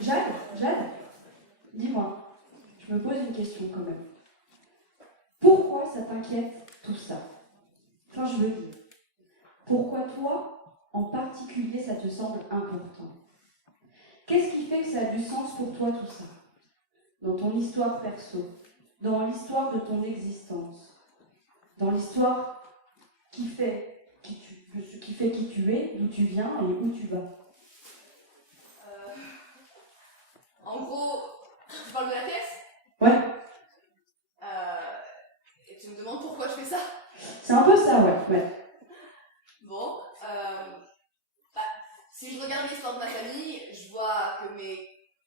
Jade, dis-moi, je me pose une question quand même. Pourquoi ça t'inquiète tout ça? Enfin, je veux dire, pourquoi toi, en particulier, ça te semble important? Qu'est-ce qui fait que ça a du sens pour toi tout ça? Dans ton histoire perso, dans l'histoire de ton existence, dans l'histoire qui fait qui tu es, d'où tu viens et où tu vas. En gros, tu parles de la pièce? Ouais. Et tu me demandes pourquoi je fais ça? C'est un peu ça, ouais. Bon, si je regarde l'histoire de ma famille, je vois que mes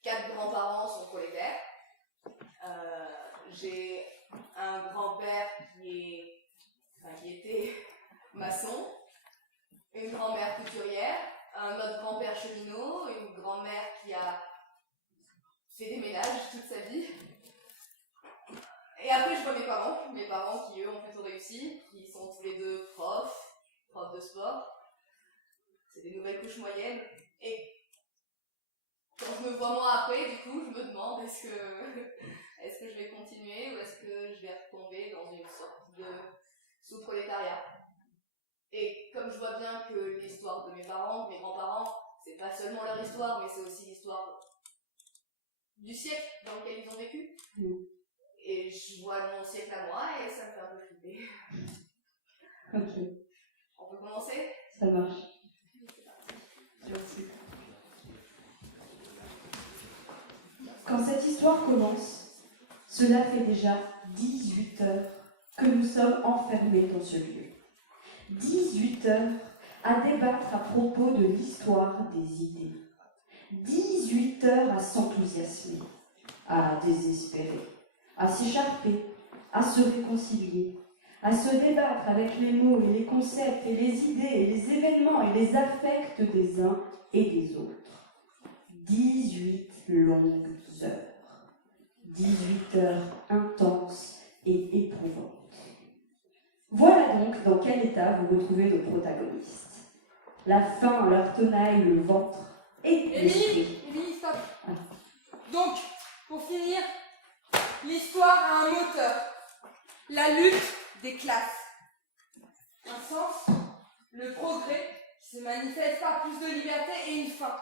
4 grands-parents sont prolétaires. J'ai un grand-père qui était maçon, une grand-mère couturière, un autre grand-père cheminot, une grand-mère qui a fait des ménages toute sa vie. Et après, je vois mes parents qui, eux, ont plutôt réussi, qui sont tous les deux profs de sport. C'est des nouvelles couches moyennes. Et quand je me vois moi après, du coup, je me demande est-ce que je vais continuer ou est-ce que je vais retomber dans une sorte de sous-prolétariat. Et comme je vois bien que l'histoire de mes parents, de mes grands-parents, c'est pas seulement leur histoire, mais c'est aussi l'histoire du siècle dans lequel ils ont vécu. Et je vois mon siècle à moi et ça me fait un peu flipper. Ok. On peut commencer? Ça marche. Merci. Quand cette histoire commence, cela fait déjà 18 heures que nous sommes enfermés dans ce lieu. 18 heures à débattre à propos de l'histoire des idées. 18 heures à s'enthousiasmer, à désespérer, à s'écharper, à se réconcilier, à se débattre avec les mots et les concepts et les idées et les événements et les affects des uns et des autres. 18 longues heures. 18 heures intenses et éprouvantes. Voilà donc dans quel état vous retrouvez nos protagonistes. La faim, leur tenaille, le ventre et l'esprit. Émilie, stop. Donc, pour finir, l'histoire a un moteur. La lutte des classes. Un sens, le progrès qui se manifeste par plus de liberté et une fin.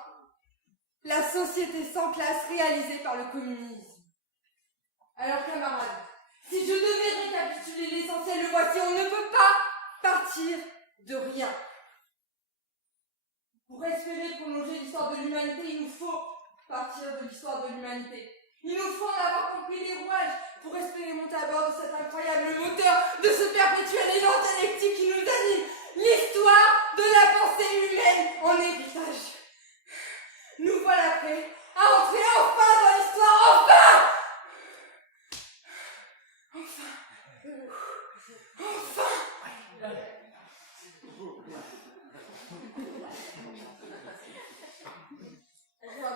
La société sans classe réalisée par le communisme. Alors camarades, si je devais récapituler l'essentiel, le voici, on ne peut pas partir de rien. Pour espérer prolonger l'histoire de l'humanité, il nous faut partir de l'histoire de l'humanité. Il nous faut en avoir compris les rouages pour espérer monter à bord de cet incroyable moteur, de ce perpétuel élan dialectique qui nous anime, l'histoire de la pensée humaine en héritage. Nous voilà prêts à entrer enfin dans l'histoire, enfin!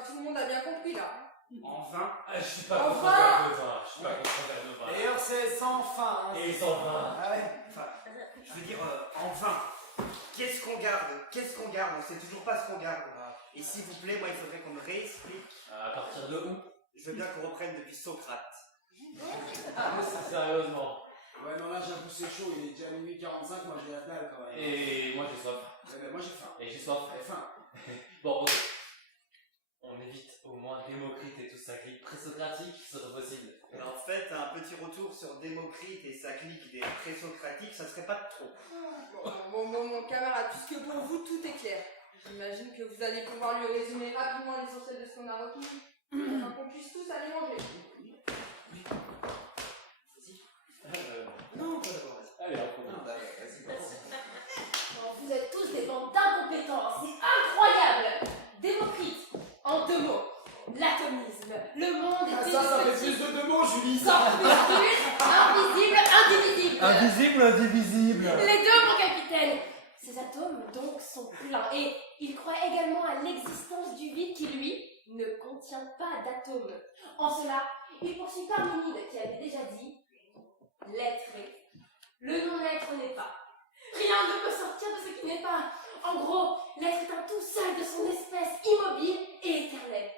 Tout le monde a bien compris là. Enfin, je suis pas Enfin. contre Verneval. Je suis pas contre Verneval. D'ailleurs, c'est sans fin. Hein. Et sans fin. Ah ouais. Enfin, je veux dire, enfin, qu'est-ce qu'on garde? On sait toujours pas ce qu'on garde. Et s'il vous plaît, moi, il faudrait qu'on me réexplique. À partir de où? Je veux bien qu'on reprenne depuis Socrate. Sérieusement. Ouais, non, là, j'avoue, c'est chaud, il est déjà minuit 45, moi j'ai la dalle quand même. Et moi j'ai soif. Ouais, ben, moi j'ai faim. Et j'ai soif. J'ai faim. Bon, ok. On évite au moins Démocrite et tout ça clique présocratique, ce serait possible. Mais en fait, un petit retour sur Démocrite et sa clique des présocratiques, ça serait pas de trop. Bon, camarade, puisque pour vous tout est clair, j'imagine que vous allez pouvoir lui résumer rapidement l'essentiel de ce qu'on a retenu, afin qu'on puisse tous aller manger. Non, pas d'abord. Allez, hop. Non, bah, vas-y. Oh, vous êtes tous des bandes d'incompétents, c'est incroyable! Démocrite, en 2 mots, l'atomisme, le monde est Ça fait plus de 2 mots, Julie! corpuscule, invisible, indivisible. Invisible, indivisible. Les deux, mon capitaine. Ces atomes, donc, sont pleins, et il croit également à l'existence du vide qui, lui, ne contient pas d'atomes. En cela, il poursuit Parménide qui avait déjà dit « L'être est, le non-être n'est pas. Rien ne peut sortir de ce qui n'est pas. En gros, l'être est un tout seul de son espèce, immobile et éternel.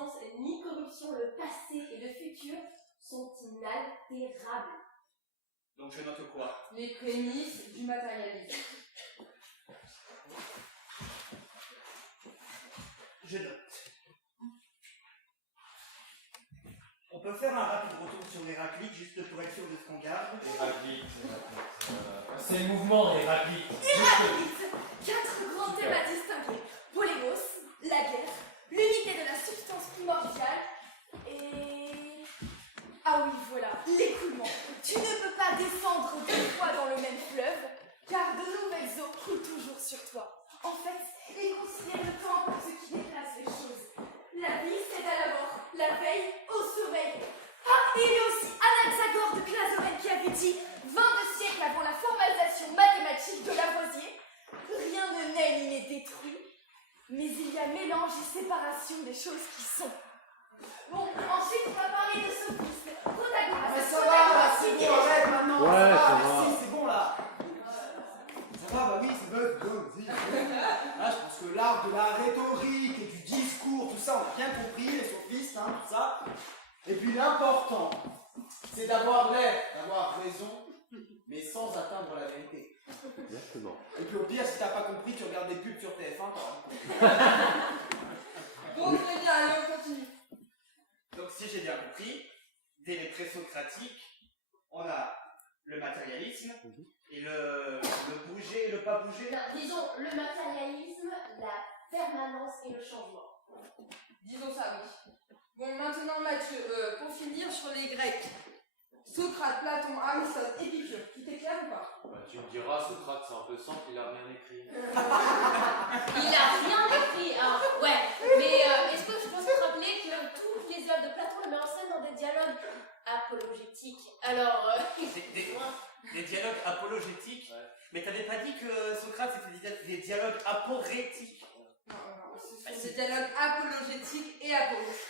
connaissance ni corruption, le passé et le futur sont inaltérables. Donc je note quoi? Les prémices du matérialisme. Je note. On peut faire un rapide retour sur Héraclite, juste pour être sûr de ce qu'on garde. Héraclite, c'est le mouvement Héraclite. Héraclite, 4 grands thèmes à distinguer. Polémos, la guerre, l'unité de la substance primordiale et... Ah oui, voilà, l'écoulement. Tu ne peux pas descendre 2 fois dans le même fleuve, car de nouvelles eaux coulent toujours sur toi. En fait, il considère le temps comme ce qui déplace les choses. La vie, c'est à la mort, la veille au sommeil. Ah, et il y a aussi Anaxagore de Clazorène qui avait dit 22 siècles avant la formalisation mathématique de Lavoisier, rien ne naît ni n'est détruit, mais il y a mélange et séparation des choses qui sont. Bon, ensuite on va parler de sophisme. Protagoras. Mais ça va, c'est bon, arrête maintenant. Ouais, ça ça va, va. merci, c'est bon là. Ça va, bah oui, c'est bon, vas-y. Ah, je pense que l'art de la rhétorique et du discours, tout ça, on a bien compris, les sophistes, hein, tout ça. Et puis l'important, c'est d'avoir l'air, d'avoir raison, mais sans atteindre la vérité. Exactement. Et puis au pire, si t'as pas compris, tu regardes des pubs sur TF1, par Bon, très bien, allez, on continue. Donc si j'ai bien compris, dès les présocratiques, on a le matérialisme et le bouger et le pas bouger. Non, disons le matérialisme, la permanence et le changement. Disons ça, oui. Bon, maintenant, Mathieu, pour finir sur les Grecs. Socrate, Platon, Aristote, Épicure. Tout est clair ou pas? Bah, tu me diras, Socrate c'est un peu simple, il a rien écrit. Il a rien écrit, hein. Ouais, mais est-ce que je peux te rappeler que toutes les œuvres de Platon le met en scène dans des dialogues apologétiques? Alors, Des dialogues apologétiques. Ouais. Mais t'avais pas dit que Socrate c'était des dialogues aporétiques? Non, ce sont des dialogues apologétiques et apologiques.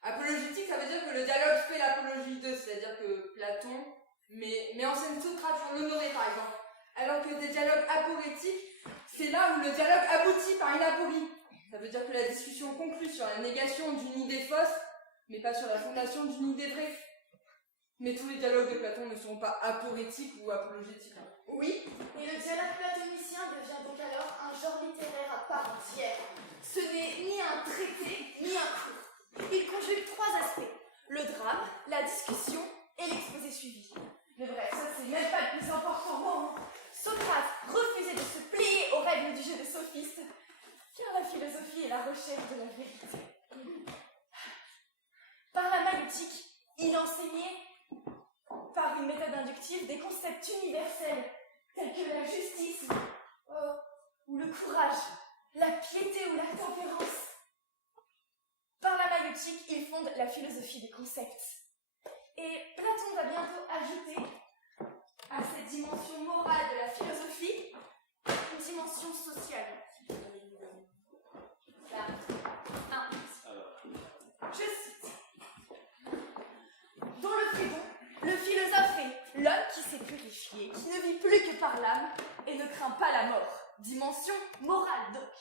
Apologétique, ça veut dire que le dialogue fait l'apologie d'eux, c'est-à-dire que Platon met en scène Socrate pour l'honorer, par exemple. Alors que des dialogues aporétiques, c'est là où le dialogue aboutit par une aporie. Ça veut dire que la discussion conclut sur la négation d'une idée fausse, mais pas sur la fondation d'une idée vraie. Mais tous les dialogues de Platon ne sont pas aporétiques ou apologétiques. Hein. Oui, et le dialogue platonicien devient donc alors un genre littéraire à part entière. Ce n'est ni un traité, ni un cours. Il conjugue 3 aspects, le drame, la discussion et l'exposé suivi. Mais bref, ça c'est même pas le plus important. Non. Socrate refusait de se plier aux règles du jeu des sophistes, car la philosophie est la recherche de la vérité. Par la maïeutique, il enseignait, par une méthode inductive, des concepts universels, tels que la justice, ou le courage, la piété ou la tempérance. Par la maïeutique, il fonde la philosophie des concepts. Et Platon va bientôt ajouter à cette dimension morale de la philosophie une dimension sociale. Là. Je cite. Dans le Phédon, le philosophe est l'homme qui s'est purifié, qui ne vit plus que par l'âme et ne craint pas la mort. Dimension morale donc.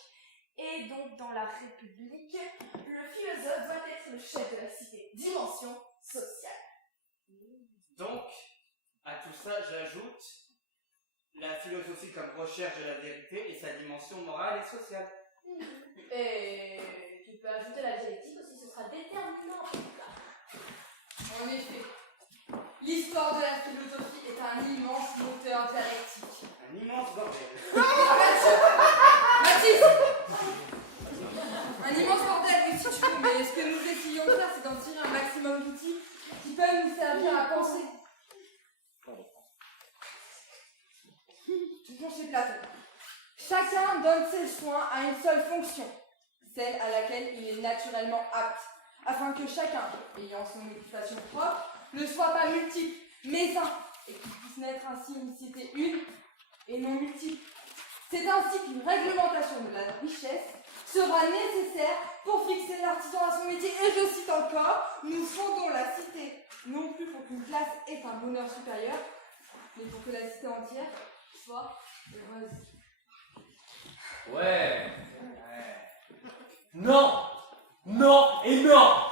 Et donc dans la République, le philosophe doit être le chef de la cité. Dimension sociale. Donc, à tout ça, j'ajoute la philosophie comme recherche de la vérité et sa dimension morale et sociale. Et tu peux ajouter la dialectique aussi, ce sera déterminant. En effet, l'histoire de la philosophie est un immense moteur dialectique. Un immense bordel. Mathis, un immense bordel, oui, si tu veux, mais ce que nous essayons de faire, c'est d'en tirer un maximum d'outils qui peuvent nous servir à penser. Toujours chez Platon. Chacun donne ses soins à une seule fonction, celle à laquelle il est naturellement apte, afin que chacun, ayant son occupation propre, ne soit pas multiple, mais un, et qu'il puisse naître ainsi une cité une et non multiple. C'est ainsi qu'une réglementation de la richesse sera nécessaire pour fixer l'artisan à son métier. Et je cite encore, nous fondons la cité, non plus pour qu'une classe ait un bonheur supérieur, mais pour que la cité entière soit heureuse. Ouais. Non. Non énorme.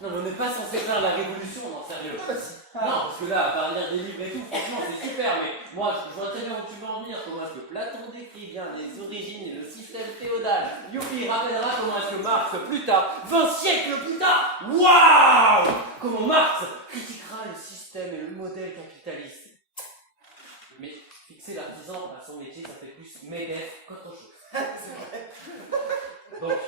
Non, mais on n'est pas censé faire la révolution, non, sérieux. Non, parce que là, à part lire des livres et tout, franchement, c'est super, mais moi, je vois très bien où tu veux en venir. Comment est-ce que Platon décrit bien les origines et le système féodal. Youpi rappellera comment est-ce que Marx, plus tard, 20 siècles plus tard, waouh, comment Marx critiquera le système et le modèle capitaliste. Mais fixer l'artisan à son métier, ça fait plus MEDEF qu'autre chose. Donc,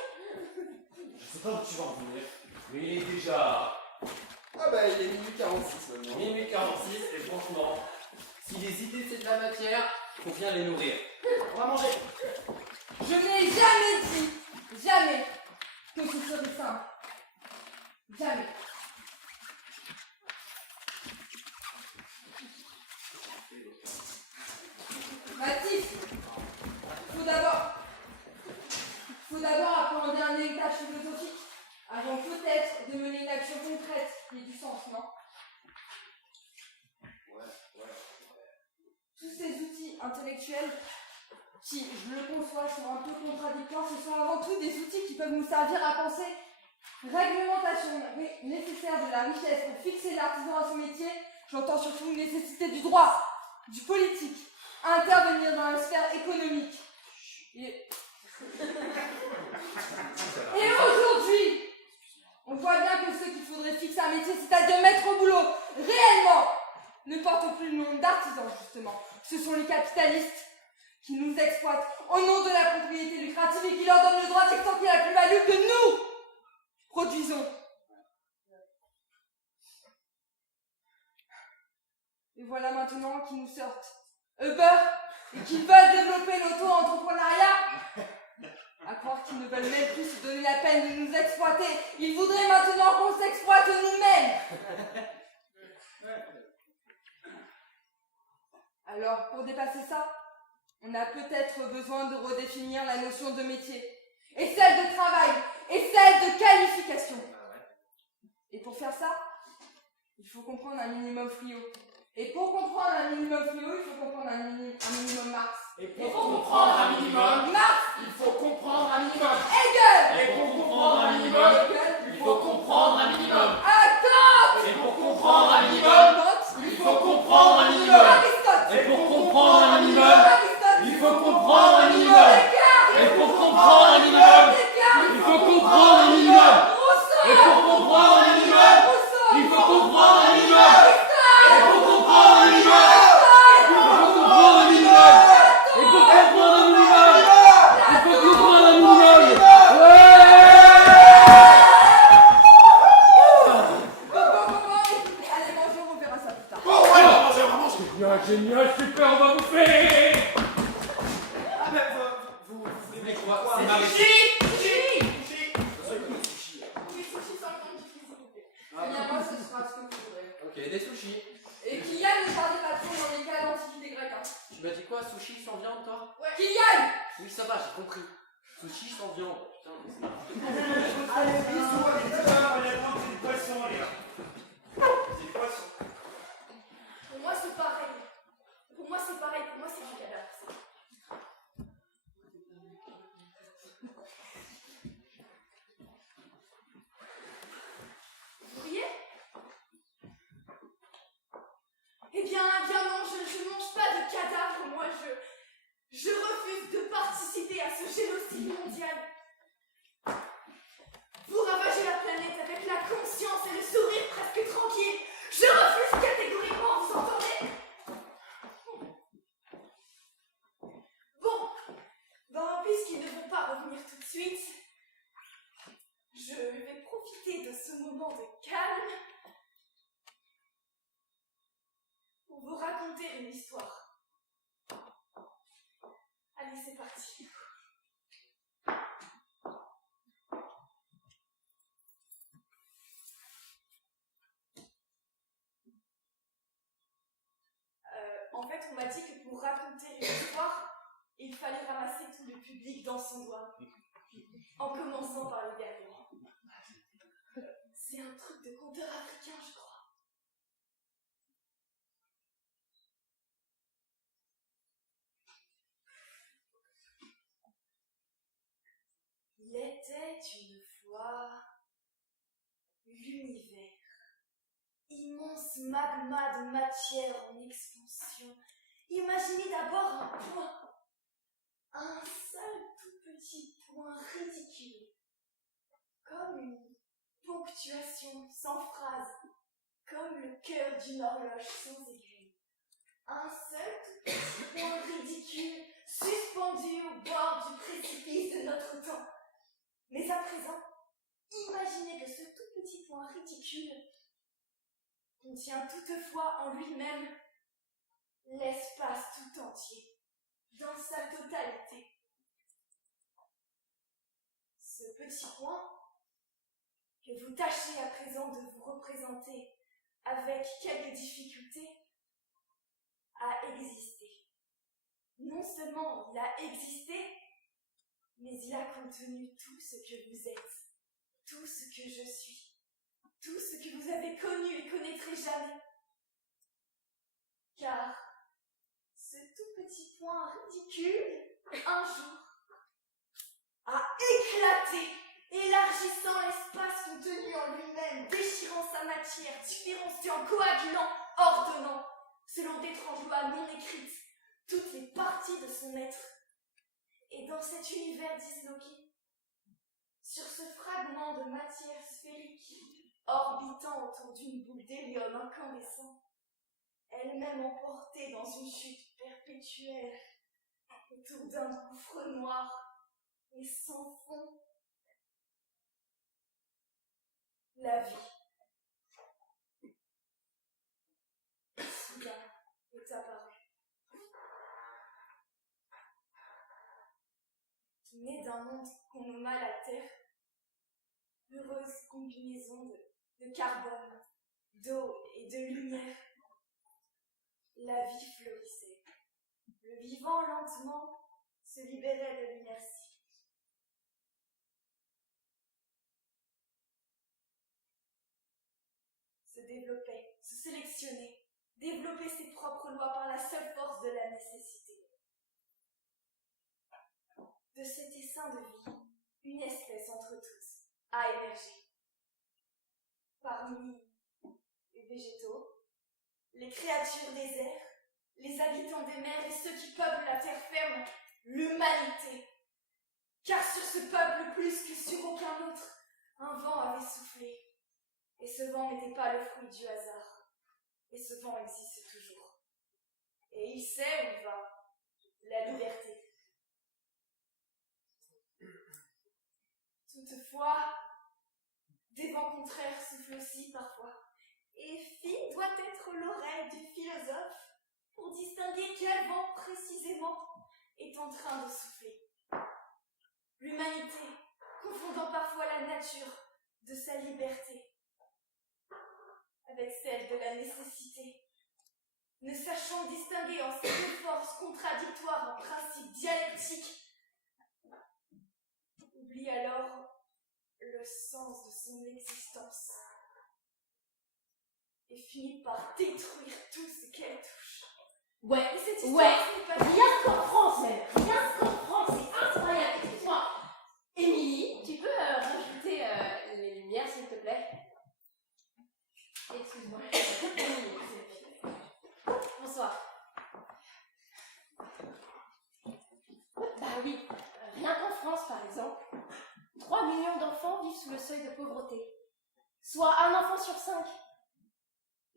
je sais pas où tu vas en venir, mais il est déjà Ah bah il est minuit 46 maintenant. minuit 46 et franchement, si les idées c'est de la matière, faut bien les nourrir. On va manger. Je n'ai jamais dit, jamais, que ce serait simple. Jamais. Mathis, faut d'abord appréhender un héritage philosophique avant peut-être de mener une action concrète qui ait du sens, non? Tous ces outils intellectuels qui, je le conçois, sont un peu contradictoires, ce sont avant tout des outils qui peuvent nous servir à penser réglementation nécessaire de la richesse pour fixer l'artisan à son métier. J'entends surtout nécessité du droit, du politique, à intervenir dans la sphère économique. Et aujourd'hui, on voit bien que ceux qu'il faudrait fixer un métier, c'est-à-dire mettre au boulot réellement, ne portent plus le nom d'artisans, justement. Ce sont les capitalistes qui nous exploitent au nom de la propriété lucrative et qui leur donnent le droit d'extorquer la plus-value que nous produisons. Et voilà maintenant qu'ils nous sortent Uber et qu'ils veulent développer l'auto-entrepreneuriat. À croire qu'ils ne veulent même plus se donner la peine de nous exploiter. Ils voudraient maintenant qu'on s'exploite nous-mêmes. Alors, pour dépasser ça, on a peut-être besoin de redéfinir la notion de métier, et celle de travail, et celle de qualification. Et pour faire ça, il faut comprendre un minimum Frio. Et pour comprendre un minimum Frio, il faut comprendre un minimum Marx. Et pour comprendre un minimum, Marx, il faut comprendre un minimum. Hegel, Et pour comprendre un minimum, Hegel, il faut comprendre un minimum. Kant, Et pour comprendre un minimum, Kant, il faut comprendre un minimum. Aristote, Et pour comprendre un minimum, Aristote, il faut comprendre un minimum. Descartes, Et pour comprendre un minimum, Descartes, il faut comprendre un minimum. Rousseau, Et pour comprendre un minimum, Rousseau, il faut comprendre un minimum. Et pour comprendre un minimum, il faut comprendre un minimum. Et pour comprendre un minimum, il faut comprendre un minimum. Allez, bonjour, on verra ça plus tard. Oh ouais, on va manger, on va manger. Génial, génial, super, on va bouffer. Ah ben, vous voulez quoi? C'est ma Eh bien, moi, ce sera ce que vous voudrez. Ok, des sushis. Et Kylian ne parlait pas trop dans les cas d'antiquité grecque. Hein. Tu m'as dit quoi, sushi sans viande, toi? Kylian! Oui, ça va, j'ai compris. Sushi sans viande. Putain, mais c'est Allez, bisous, à tout à l'heure. Honnêtement, c'est du poisson, les gars. C'est du poisson. Pour moi, c'est pareil. Pour moi, c'est pareil. Pour moi, c'est du cadavre. ça. Vous riez? Eh bien non, je ne mange pas de cadavre. Moi, je refuse de participer à ce génocide mondial. Vous ravagez la planète avec la conscience et le sourire presque tranquille. Je refuse catégoriquement, vous entendez? Bon, puisqu'ils ne vont pas revenir tout de suite, je vais profiter de ce moment de calme pour vous raconter une histoire. Allez, c'est parti. En fait, on m'a dit que pour raconter une histoire, il fallait ramasser tout le public dans son doigt, en commençant par les derniers. C'est un truc de conteur africain, je crois. Il était une fois l'univers. Immense magma de matière en expansion. Imaginez d'abord un point. Un seul tout petit point ridicule. Comme une ponctuation sans phrase. Comme le cœur d'une horloge sans aiguille. Un seul tout petit point ridicule suspendu au bord du précipice de notre temps. Mais à présent, imaginez que ce tout petit point ridicule contient toutefois en lui-même l'espace tout entier, dans sa totalité. Ce petit point que vous tâchez à présent de vous représenter avec quelques difficultés a existé. Non seulement il a existé, mais il a contenu tout ce que vous êtes, tout ce que je suis, tout ce que vous avez connu et connaîtrez jamais. Car ce tout petit point ridicule, un jour, a éclaté, élargissant l'espace contenu en lui-même, déchirant sa matière, différenciant, coagulant, ordonnant, selon d'étranges lois non écrites, toutes les parties de son être. Et dans cet univers disloqué, sur ce fragment de matière sphérique, orbitant autour d'une boule d'hélium incandescent, elle-même emportée dans une chute perpétuelle, autour d'un gouffre noir et sans fond, la vie. Soudain est apparue. Née d'un monde qu'on nomma la Terre, heureuse combinaison de carbone, d'eau et de lumière, la vie fleurissait. Le vivant lentement se libérait de l'inertie. Se développait, se sélectionnait, développait ses propres lois par la seule force de la nécessité. De cet essaim de vie, une espèce entre tous a émergé. Parmi les végétaux, les créatures des airs, les habitants des mers et ceux qui peuplent la terre ferme, l'humanité. Car sur ce peuple plus que sur aucun autre, un vent avait soufflé. Et ce vent n'était pas le fruit du hasard. Et ce vent existe toujours. Et il sait où il va, la liberté. Toutefois, des vents contraires soufflent aussi parfois, et fine doit être l'oreille du philosophe pour distinguer quel vent précisément est en train de souffler. L'humanité, confondant parfois la nature de sa liberté avec celle de la nécessité, ne sachant distinguer en ces deux forces contradictoires en principe dialectique, oublie alors le sens de son existence et finit par détruire tout ce qu'elle touche. Ouais, Et cette ouais, histoire, ce n'est pas rien qu'en France même, rien qu'en France, c'est incroyable. Excuse-moi, Émilie, tu peux rajouter les lumières s'il te plaît? Excuse-moi. Émilie, bonsoir. Bah oui, rien qu'en France par exemple, 3 millions d'enfants vivent sous le seuil de pauvreté, soit un enfant sur 5.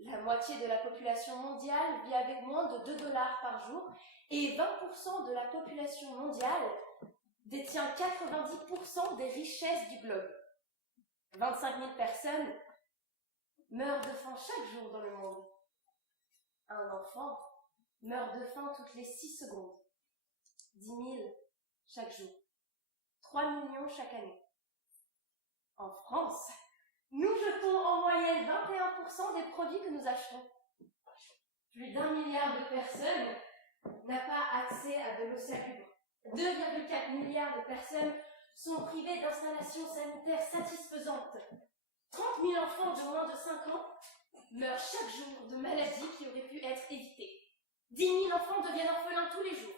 La moitié de la population mondiale vit avec moins de 2 $ par jour et 20% de la population mondiale détient 90% des richesses du globe. 25 000 personnes meurent de faim chaque jour dans le monde. Un enfant meurt de faim toutes les 6 secondes. 10 000 chaque jour. 3 millions chaque année. En France, nous jetons en moyenne 21% des produits que nous achetons. Plus d'1 milliard de personnes n'a pas accès à de l'eau salubre. 2,4 milliards de personnes sont privées d'installations sanitaires satisfaisantes. 30 000 enfants de moins de 5 ans meurent chaque jour de maladies qui auraient pu être évitées. 10 000 enfants deviennent orphelins tous les jours.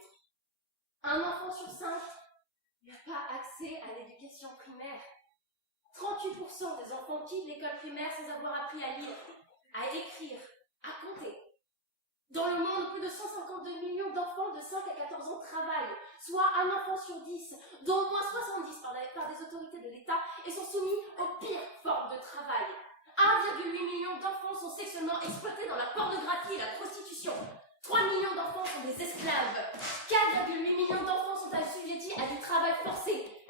Un enfant sur 5 n'a pas accès à l'éducation primaire. 38 38% des enfants quittent l'école primaire sans avoir appris à lire, à écrire, à compter. Dans le monde, plus de 152 millions d'enfants de 5 à 14 ans travaillent, soit un enfant sur 10, dont au moins 70 par des autorités de l'État, et sont soumis aux pires formes de travail. 1,8 million d'enfants sont sexuellement exploités dans la pornographie et la prostitution. 3 millions d'enfants sont des esclaves. 4,8 millions d'enfants sont assujettis à du travail forcé.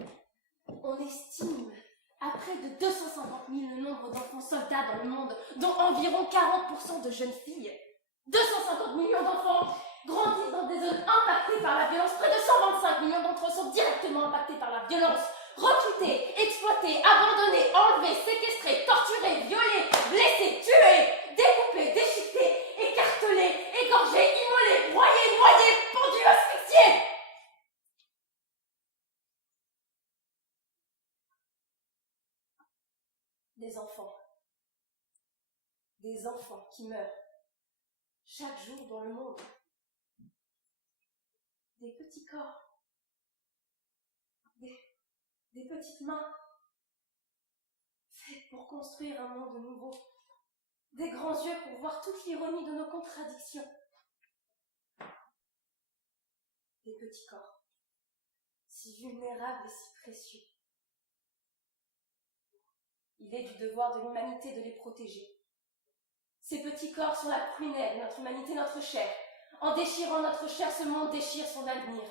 On estime à près de 250 000 le nombre d'enfants soldats dans le monde, dont environ 40% de jeunes filles. 250 millions d'enfants grandissent dans des zones impactées par la violence. Près de 125 millions d'entre eux sont directement impactés par la violence. Recrutés, exploités, abandonnés, enlevés, séquestrés, torturés, violés, blessés, tués, découpés, déchiquetés, écartelés, égorgés, immolés, broyés, noyés, pendus, asphyxiés. Des enfants qui meurent chaque jour dans le monde. Des petits corps, des petites mains, faites pour construire un monde nouveau. Des grands yeux pour voir toute l'ironie de nos contradictions. Des petits corps, si vulnérables et si précieux. Il est du devoir de l'humanité de les protéger. Ces petits corps sont la prunelle de notre humanité, notre chair. En déchirant notre chair, ce monde déchire son avenir.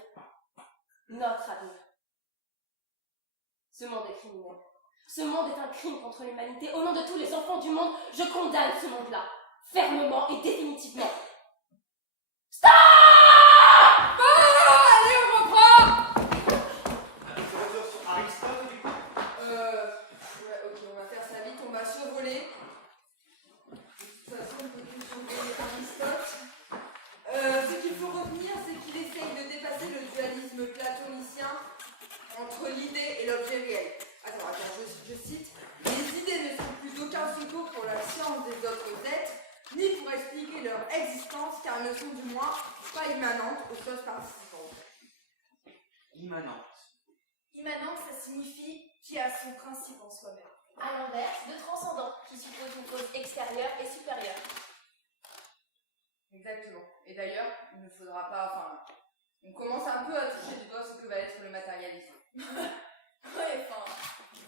Notre avenir. Ce monde est criminel. Ce monde est un crime contre l'humanité. Au nom de tous les enfants du monde, je condamne ce monde-là, fermement et définitivement. Stop! Allez, on reprend! Avec le retour sur Aristote, du coup. Ouais, ok, on va faire ça vite, on va survoler. De toute façon, on peut plus survoler Aristote. Ce qu'il faut retenir, c'est qu'il essaye de dépasser le dualisme platonicien entre l'idée et l'objet réel. Attends, je cite. Les idées ne sont plus aucun secours pour la science des autres êtres, ni pour expliquer leur existence, car elles ne sont du moins pas immanentes aux choses participantes. Immanente. Immanent, ça signifie qui a son principe en soi-même. À l'inverse, de transcendant, qui suppose une cause extérieure et supérieure. Exactement. Et d'ailleurs, il ne faudra pas... Enfin, on commence un peu à toucher du doigt ce que va être le matérialisme. Ouais, enfin,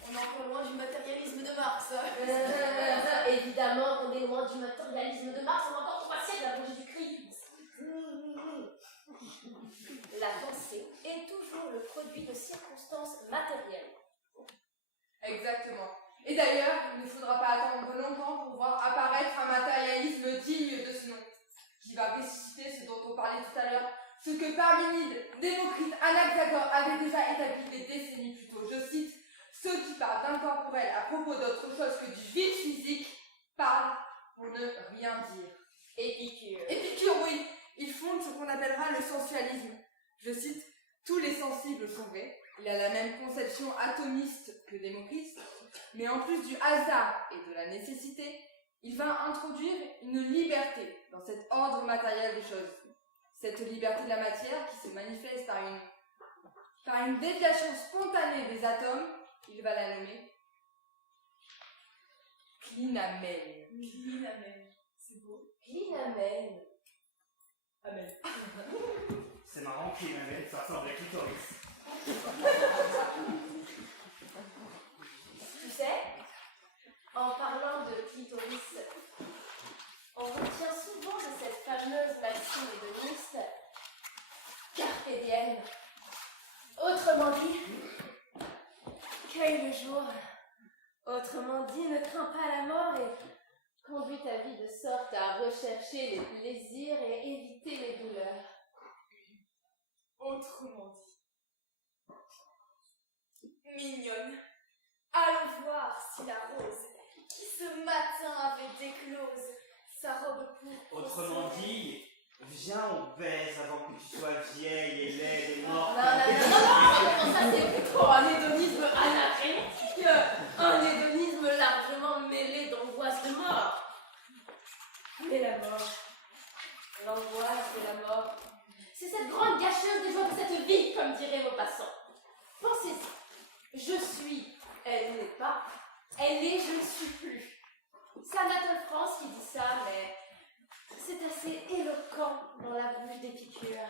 on est encore loin du matérialisme de Marx. Évidemment qu'on est loin du matérialisme de Marx, on a encore 3 siècles avant Jésus-Christ. La pensée est toujours le produit de circonstances matérielles. Exactement. Et d'ailleurs, il ne faudra pas attendre longtemps pour voir apparaître un matérialisme digne de ce nom, qui va ressusciter ce dont on parlait tout à l'heure, ce que Parménide, Démocrite, Anaxagore avaient déjà établi des décennies plus tôt. Je cite, ceux qui parlent d'incorporel à propos d'autre chose que du vide physique parlent pour ne rien dire. Épicure. Épicure, oui, il fonde ce qu'on appellera le sensualisme. Je cite, tous les sensibles sont vrais. Il a la même conception atomiste que Démocrite, mais en plus du hasard et de la nécessité, il va introduire une liberté dans cet ordre matériel des choses. Cette liberté de la matière qui se manifeste par une déviation spontanée des atomes, il va la nommer Clinamen. Clinamen, c'est beau. Clinamen. Amen. C'est marrant qu'il m'amène, ça ressemble à clitoris. Tu sais, en parlant de clitoris, on retient souvent de cette fameuse maxime hédoniste Carpe diem. Autrement dit, cueille le jour. Autrement dit, ne crains pas la mort et conduis ta vie de sorte à rechercher les plaisirs et éviter les douleurs. Autrement dit. Mignonne, allons voir si la rose, qui ce matin avait déclose sa robe pourpre. Autrement dit, viens, on baise avant que tu sois vieille et laide et morte. Non, ça c'est plutôt un hédonisme anachronique, un hédonisme largement mêlé d'angoisse de mort. Mais la mort, l'angoisse de la mort, c'est cette grande gâcheuse des joies de cette vie, comme diraient vos passants. Pensez-y, je suis, elle n'est pas, elle est je ne suis plus. C'est Anatole France qui dit ça, mais c'est assez éloquent dans la bouche d'Épicure.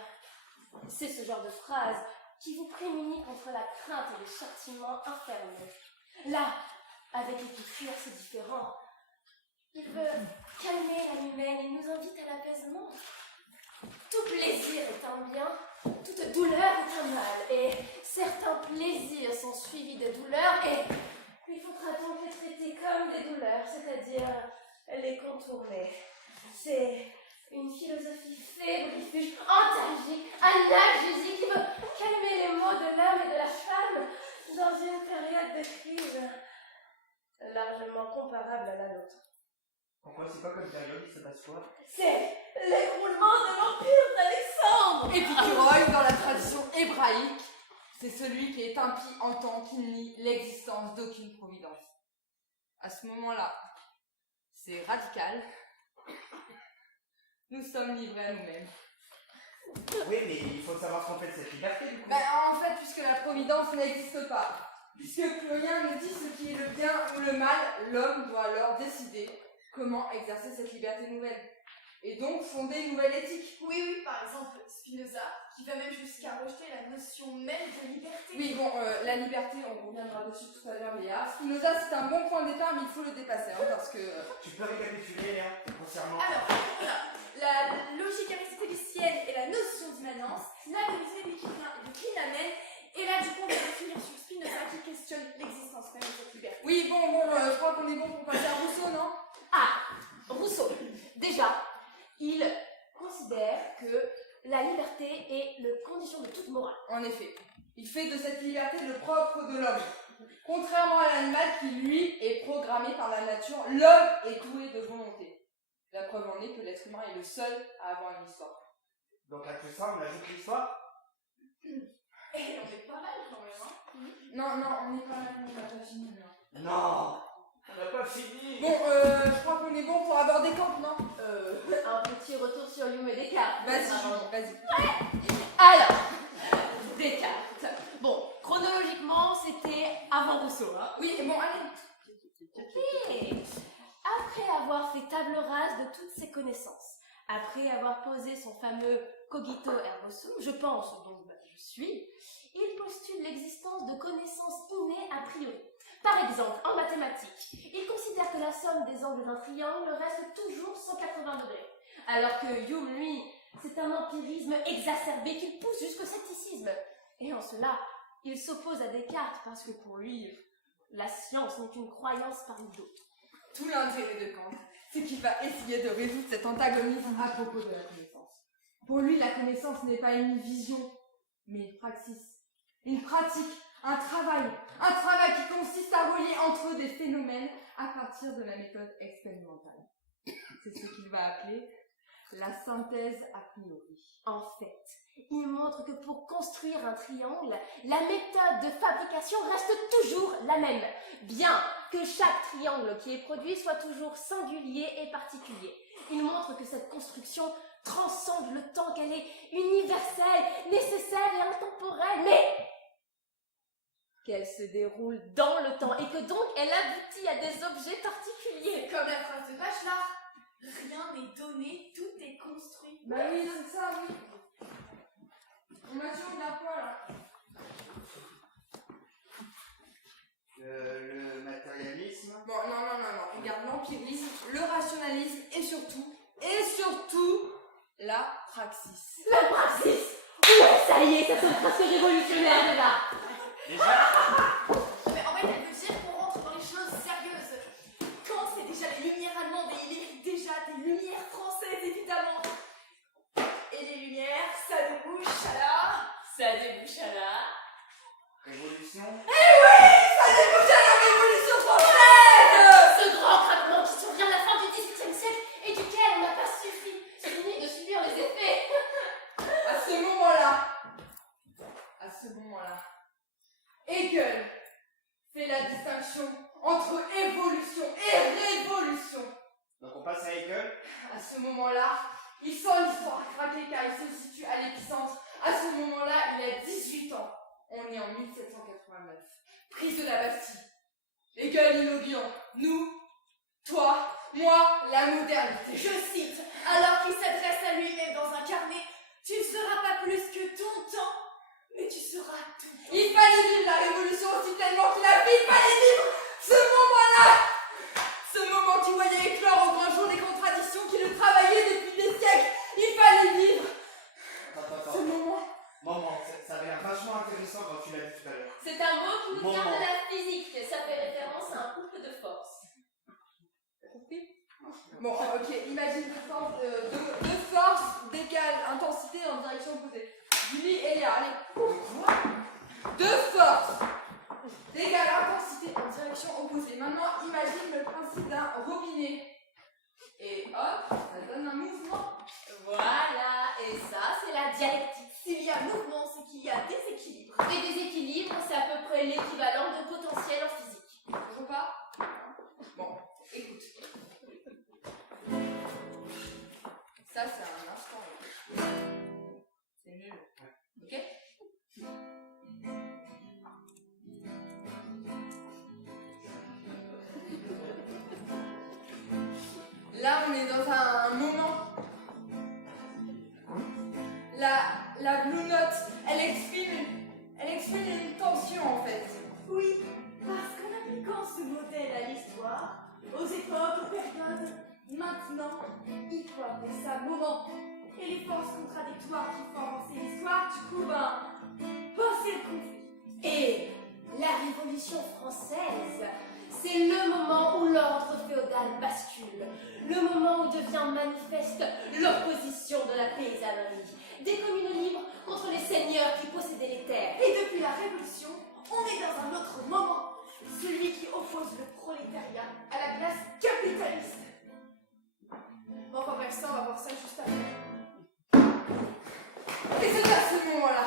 C'est ce genre de phrase qui vous prémunit contre la crainte et les châtiments infernaux. Là, avec Épicure, c'est différent. Il veut calmer l'âme humaine, il nous invite à l'apaisement. Tout plaisir est un bien, toute douleur est un mal, et certains plaisirs sont suivis de douleurs, et il faudra donc les traiter comme des douleurs, c'est-à-dire les contourner. C'est une philosophie fébrifuge, antalgique, analgésique, qui veut calmer les maux de l'homme et de la femme dans une période de crise largement comparable à la nôtre. Pourquoi c'est pas comme période, il se passe quoi? C'est l'écroulement de l'Empire d'Alexandre. Épicuroi, dans la tradition hébraïque, c'est celui qui est impie en tant qu'il nie l'existence d'aucune providence. À ce moment-là, c'est radical. Nous sommes livrés à nous-mêmes. Oui, mais il faut savoir ce qu'on fait de cette liberté, du coup. En fait, puisque la providence n'existe pas, puisque plus rien ne dit ce qui est le bien ou le mal, l'homme doit alors décider comment exercer cette liberté nouvelle. Et donc fonder une nouvelle éthique. Oui, par exemple, Spinoza, qui va même jusqu'à rejeter la notion même de liberté. Oui, bon, la liberté, on reviendra dessus tout à l'heure, Léa. Spinoza, c'est un bon point de départ, mais il faut le dépasser, parce que... Tu peux récapituler, Léa, concernant... Alors, on a la logique aristotélicienne et la notion d'immanence, la vérité du Kinamen, et là, du coup, on va finir sur Spinoza qui questionne l'existence même de cette liberté. Oui, bon, je crois qu'on est bon pour passer à Rousseau, non? Rousseau, déjà, il considère que la liberté est la condition de toute morale. En effet, il fait de cette liberté le propre de l'homme. Contrairement à l'animal qui, lui, est programmé par la nature, l'homme est doué de volonté. La preuve en est que l'être humain est le seul à avoir une histoire. Donc après ça, on ajoute l'histoire. Et on est pas mal quand même, hein. Non, on n'est pas mal, on n'a pas fini, là. Non, on n'a pas fini. Bon, je crois qu'on est bon pour aborder Kant, non? Un petit retour sur Hume et Descartes. Vas-y, Julie, vas-y. Alors, Descartes. Bon, chronologiquement, c'était avant Rousseau, hein. Oui, bon, allez. Ok. Après avoir fait table rase de toutes ses connaissances, après avoir posé son fameux cogito ergo sum, je pense, donc je suis, il postule l'existence de connaissances innées a priori. Par exemple, en mathématiques, il considère que la somme des angles d'un triangle reste toujours 180 degrés, alors que Hume, lui, c'est un empirisme exacerbé qu'il pousse jusqu'au scepticisme. Et en cela, il s'oppose à Descartes parce que pour lui, la science n'est qu'une croyance parmi d'autres. Tout l'intérêt de Kant, c'est qu'il va essayer de résoudre cet antagonisme à propos de la connaissance. Pour lui, la connaissance n'est pas une vision, mais une praxis, une pratique, un travail qui consiste à relier entre eux des phénomènes à partir de la méthode expérimentale. C'est ce qu'il va appeler la synthèse a priori. En fait, il montre que pour construire un triangle, la méthode de fabrication reste toujours la même, bien que chaque triangle qui est produit soit toujours singulier et particulier. Il montre que cette construction transcende le temps, qu'elle est universelle, nécessaire et intemporelle, mais qu'elle se déroule dans le temps et que donc elle aboutit à des objets particuliers. Comme la phrase de Bachelard. Rien n'est donné, tout est construit. Bah oui, c'est ça, oui. Mathieu, regarde quoi, là? Le matérialisme. Bon, non. Regarde l'empirisme, le rationalisme et surtout, la praxis. La praxis! Ouais, ça y est, ça sonne presque révolutionnaire déjà. Déjà, Mais en fait, elle veut dire qu'on rentre dans les choses sérieuses. Quand c'est déjà les lumières allemandes et il mérite déjà des lumières françaises, évidemment. Et les lumières, ça débouche à la... Ça débouche à la... révolution. Ça débouche à la Révolution française! Ce grand craquement qui survient à la fin du XVIIIe siècle et duquel on n'a pas fini de subir les effets. À ce moment-là, Hegel fait la distinction entre évolution et révolution. Donc on passe à Hegel. À ce moment-là, il sent l'histoire craquer car il se situe à l'épicentre. À ce moment-là, il a 18 ans. On est en 1789. Prise de la Bastille. Hegel inaugurant, nous, toi, moi, la modernité. Je cite, alors qu'il s'adresse à lui-même dans un carnet, tu ne seras pas plus que ton temps, mais tu seras tout. Il fallait vivre la révolution aussi pleinement qu'il a fait, il fallait vivre ce moment-là. Ce moment qui voyait éclore au grand jour des contradictions qui le travaillaient depuis des siècles. Il fallait vivre ce moment. Maman, ça avait l'air vachement intéressant quand tu l'as dit tout à l'heure. C'est un mot qui nous vient Moment. de la physique. Ça fait référence à un couple de forces. Bon, ok, imagine deux forces d'égale intensité en direction opposée. Julie et Léa, allez. Deux forces d'égale intensité en direction opposée. Maintenant, imagine le principe d'un robinet. Et hop, ça donne un mouvement. Voilà, et ça, c'est la dialectique. S'il y a mouvement, c'est qu'il y a déséquilibre. Et déséquilibre, c'est à peu près l'équivalent de potentiel en physique. Toujours pas? Bon, écoute. Ça, c'est un instant. C'est nul. Ok? Là, on est dans un moment. La Blue Note, elle exprime une tension en fait. Oui, parce qu'en appliquant ce modèle à l'histoire, aux époques, aux périodes, maintenant, il faut appeler ça moment. Et les forces contradictoires qui font avancer l'histoire, du coup, penser le conflit. Et la Révolution française, c'est le moment où l'ordre féodal bascule, le moment où devient manifeste l'opposition de la paysannerie, des communes libres contre les seigneurs qui possédaient les terres. Et depuis la Révolution, on est dans un autre moment, celui qui oppose le prolétariat à la classe capitaliste. Bon, enfin bref, ça, on va voir ça juste après. Et c'est à ce moment-là,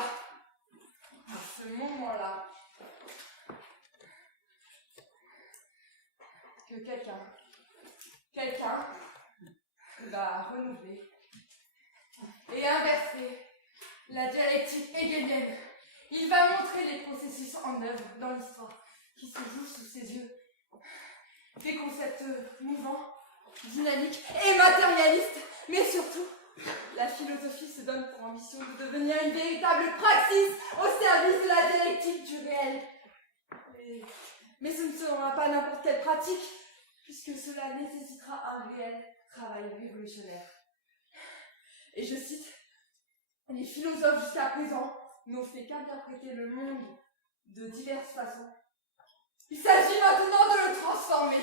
que quelqu'un va renouveler et inverser la dialectique hegelienne. Il va montrer les processus en œuvre dans l'histoire qui se jouent sous ses yeux. Des concepts mouvants, dynamiques et matérialistes, mais surtout, la philosophie se donne pour ambition de devenir une véritable praxis au service de la dialectique du réel. Mais ce ne sera pas n'importe quelle pratique, puisque cela nécessitera un réel travail révolutionnaire. Et je cite, les philosophes jusqu'à présent n'ont fait qu'interpréter le monde de diverses façons. Il s'agit maintenant de le transformer.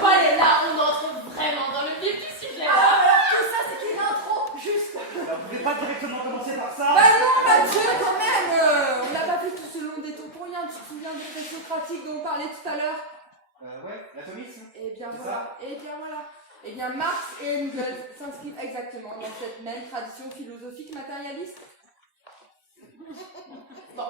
Bon, allez, là, on entre vraiment dans le vif du sujet. Alors, tout ça, c'était une intro, juste. Vous pouvez pas directement commencer par ça? Bah non, Mathieu, quand même on n'a pas fait tout ce long détour pour rien. Tu te souviens des faits socratiques dont on parlait tout à l'heure? Ouais, l'atomisme. Eh bien C'est voilà, Eh bien Marx et Engels s'inscrivent exactement dans cette même tradition philosophique matérialiste. Bon,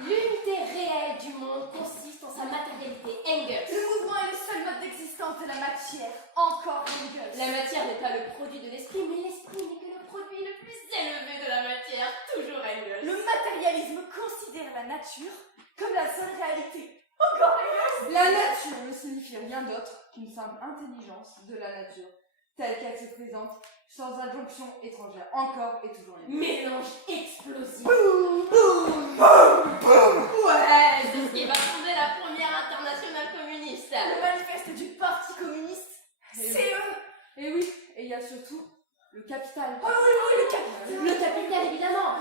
l'unité réelle du monde consiste en sa matérialité. Engels. Le mouvement est le seul mode d'existence de la matière. Encore Engels. La matière n'est pas le produit de l'esprit, mais l'esprit n'est que le produit le plus élevé de la matière. Toujours Engels. Le matérialisme considère la nature comme la seule réalité. Encore Engels. La nature ne signifie rien d'autre qu'une simple intelligence de la nature, telle qu'elle se présente sans injonction étrangère. Encore et toujours Engels. Mélange explosif. Boum, boum, boum, boum. Ouais, c'est ce qui va fonder la première internationale communiste. Le manifeste du Parti communiste, c'est eux. Et oui, et il y a surtout le capital. Oh oui, le capital. Le capital, évidemment.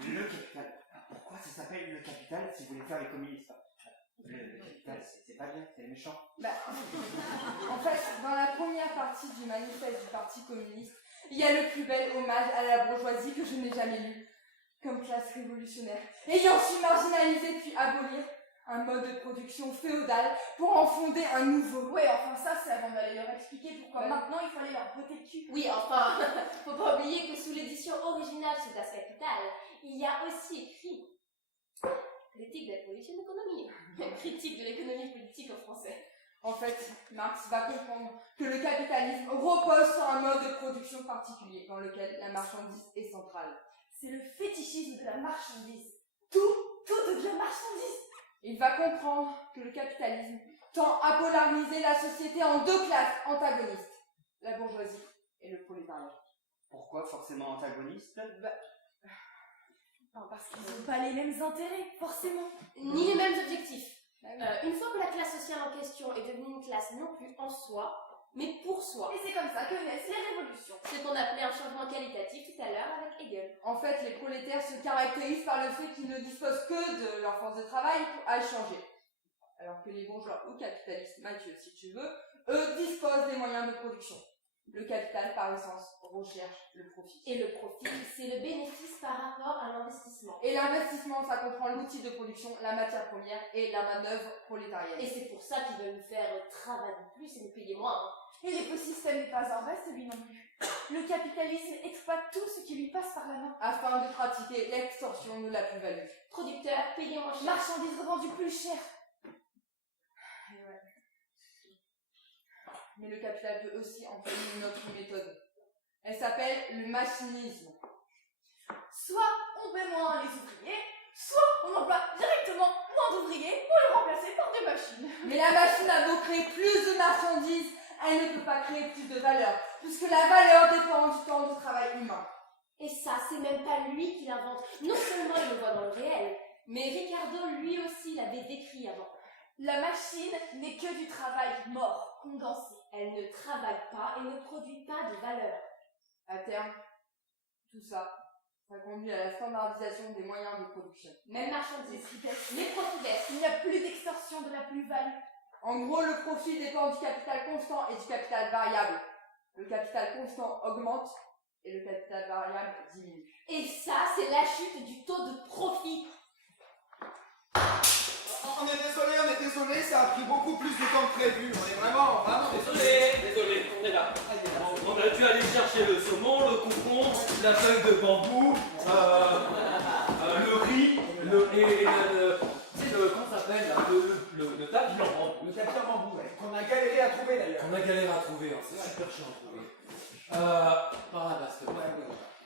Le capital. Pourquoi ça s'appelle le capital si vous voulez faire les communistes? Le capital, c'est pas bien, c'est méchant. En fait, dans la première partie du manifeste du Parti communiste, il y a le plus bel hommage à la bourgeoisie que je n'ai jamais lu, comme classe révolutionnaire, ayant su marginaliser puis abolir un mode de production féodal pour en fonder un nouveau. Ouais, enfin ça, c'est avant d'aller leur expliquer pourquoi Ouais. maintenant il fallait leur botter le cul. Oui, enfin, faut pas oublier que sous l'édition originale sous Das Kapital, il y a aussi écrit Critique de la pollution d'économie. Critique de l'économie politique en français. En fait, Marx va comprendre que le capitalisme repose sur un mode de production particulier dans lequel la marchandise est centrale. C'est le fétichisme de la marchandise. Tout tout devient marchandise. Il va comprendre que le capitalisme tend à polariser la société en deux classes antagonistes, la bourgeoisie et le prolétariat. Pourquoi forcément antagoniste? Parce qu'ils n'ont pas les mêmes intérêts, forcément. Ni les mêmes objectifs. Une fois que la classe sociale en question est devenue une classe non plus en soi, mais pour soi, Et c'est comme ça que naissent les révolutions. ce qu'on appelait un changement qualitatif tout à l'heure avec Hegel. En fait, les prolétaires se caractérisent par le fait qu'ils ne disposent que de leur force de travail à échanger. Alors que les bourgeois ou capitalistes, Mathieu si tu veux, eux disposent des moyens de production. Le capital, par essence, recherche le profit. Et le profit, c'est le bénéfice par rapport à l'investissement. Et l'investissement, ça comprend l'outil de production, la matière première et la manœuvre prolétarienne. Et c'est pour ça qu'ils veulent nous faire travailler plus et nous payer moins. Et l'écosystème n'est pas en reste, lui non plus. Le capitalisme exploite tout ce qui lui passe par la main. Afin de pratiquer l'extorsion de la plus-value. Producteurs, payez moins cher. Marchandises revendues plus chères. Mais le capital peut aussi employer une autre méthode. Elle s'appelle le machinisme. Soit on paie moins les ouvriers, soit on emploie directement moins d'ouvriers pour les remplacer par des machines. Mais la machine a beau créer plus de marchandises, elle ne peut pas créer plus de valeur, puisque la valeur dépend du temps de travail humain. Et ça, c'est même pas lui qui l'invente. Non seulement il le voit dans le réel, mais Ricardo lui aussi l'avait décrit avant. La machine n'est que du travail mort, condensé. Elle ne travaille pas et ne produit pas de valeur. À terme, tout ça, ça conduit à la standardisation des moyens de production. Même marchandises, les profits baissent. Il n'y a plus d'extorsion de la plus-value. En gros, le profit dépend du capital constant et du capital variable. Le capital constant augmente et le capital variable diminue. Et ça, c'est la chute du taux de profit. On est désolé, ça a pris beaucoup plus de temps que prévu. On est vraiment Désolé, on est là. On a dû aller chercher le saumon, le concombre, la feuille de bambou, le riz, comment ça s'appelle là, le tapis en bambou. Le tapis en bambou, ouais, qu'on a galéré à trouver d'ailleurs. On a galéré à trouver, hein, c'est super chiant à trouver. Par là-bas, s'il te plaît.